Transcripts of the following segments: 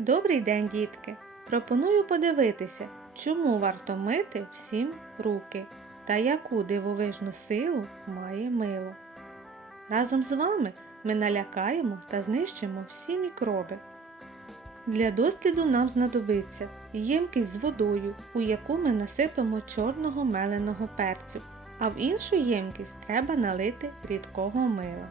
Добрий день, дітки! Пропоную подивитися, чому варто мити всім руки та яку дивовижну силу має мило. Разом з вами ми налякаємо та знищимо всі мікроби. Для досліду нам знадобиться ємкість з водою, у яку ми насипемо чорного меленого перцю, а в іншу ємкість треба налити рідкого мила.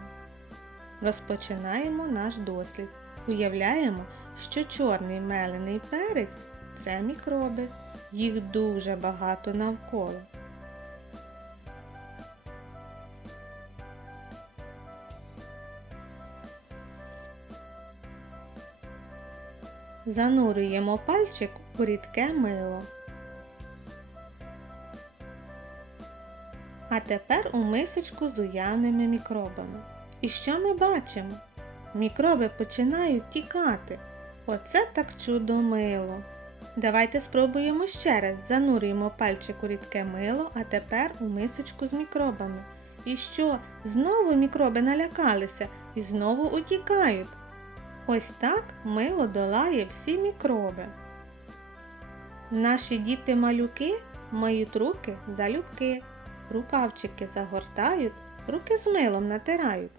Розпочинаємо наш дослід. Уявляємо, що чорний мелений перець це мікроби. Їх дуже багато навколо. Занурюємо пальчик у рідке мило. А тепер у мисочку з уявними мікробами. І що ми бачимо? Мікроби починають тікати. Оце так чудо мило. Давайте спробуємо ще раз. Занурюємо пальчик у рідке мило, а тепер у мисочку з мікробами. І що? Знову мікроби налякалися і знову утікають. Ось так мило долає всі мікроби. Наші діти-малюки миють руки залюбки, рукавчики загортають, руки з милом натирають.